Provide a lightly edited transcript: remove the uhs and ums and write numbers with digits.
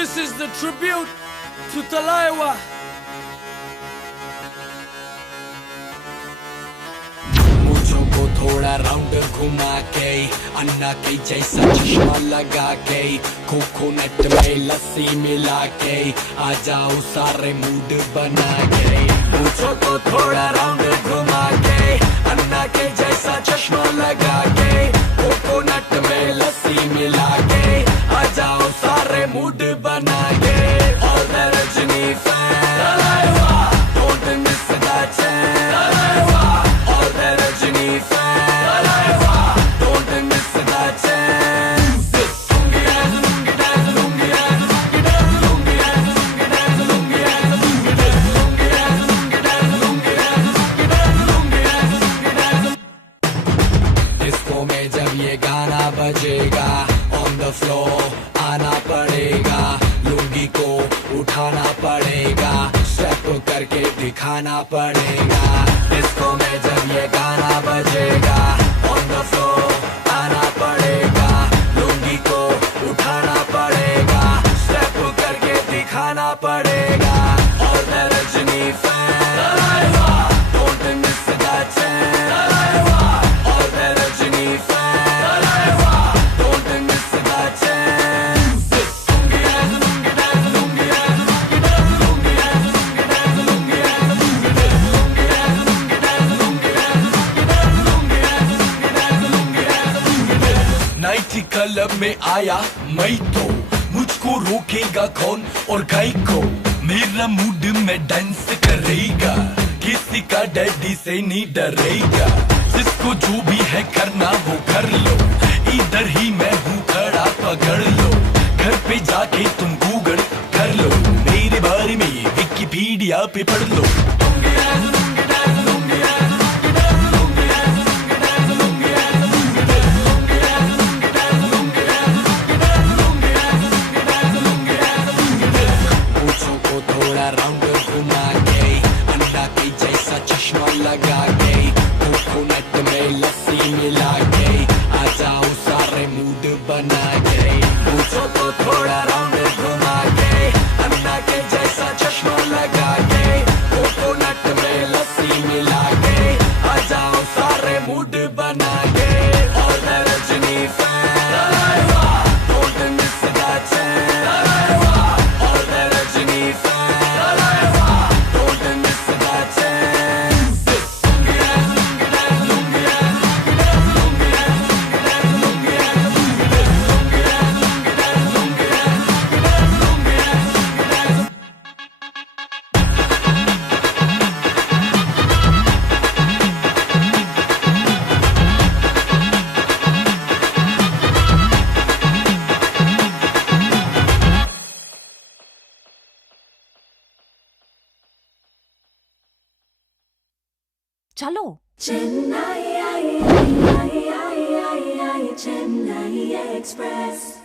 This is the tribute to Talaiwa. मुझों को थोड़ा round घुमा के अन्ना के जैसा चश्मा लगा के कोकोनट में लस्सी मिला के आ जाओ सारे मूड बना के। मुझों को थोड़ा राउंड घुमा के अन्ना के जैसा चश्मा लगा के कोकोनट में लस्सी मिला के आ जाओ सारे मूड बना के। All the Rajini fans, don't miss that chance. All the Rajini fans, don't miss that chance. Lungi dance, lungi dance, lungi dance, lungi dance, lungi dance, lungi dance, lungi dance, lungi dance, lungi dance, lungi dance, lungi dance, lungi dance, lungi dance. Disco में जब ये गाना बजेगा on the floor आना पड़ेगा, लुंगी को उठाना पड़ेगा, स्टेप करके दिखाना पड़ेगा। डिस्को में जब ये गाना बजेगा on the floor आना पड़ेगा, लुंगी को उठाना पड़ेगा, स्टेप करके दिखाना पड़ेगा। All the Rajini fans, don't miss that chance. All the Rajini fans, don't miss that chance. Lungi dance, lungi dance, lungi dance, lungi dance, lungi dance, lungi dance, lungi dance, lungi dance, lungi dance, lungi dance, lungi dance, lungi dance, lungi dance, lungi dance. Night club में आया मैं तो मुझको रोकेगा कौन और गाय को, मेरा मूड में डांस करेगा, किसी का डैडी से नहीं डरेगा। जिसको जो भी है करना वो कर लो, इधर ही मैं हूँ खड़ा पकड़ लो, घर पे जाके तुम गूगल कर लो, मेरे बारे में विकिपीडिया पे पढ़ लो। Lungi dance, lungi dance, lungi dance, lungi dance, lungi dance, lungi dance, lungi dance, lungi dance, lungi dance, lungi dance, lungi dance, lungi dance, lungi dance, lungi dance, lungi dance। पूछो को थोड़ा राउंड घुमा के अंडा के जैसा चश्मा लगा के कोकोनट में लस्सी मिला के आ जाओ सारे मूड बना के। पूछो को थोड़ा राउंड घुमा के अंडा के जैसा चश्मा लगा के कोकोनट में लस्सी मिला के आ जाओ सारे मूड बना के। All the Rajini fans, don't miss that chance. All the Rajini fans, don't miss that chance. Lungi dance, lungi dance, lungi dance, lungi dance, lungi dance, lungi dance, lungi dance, lungi dance, lungi dance, lungi dance, lungi dance, lungi dance, lungi dance, lungi dance। चलो Chennai, Chennai Express.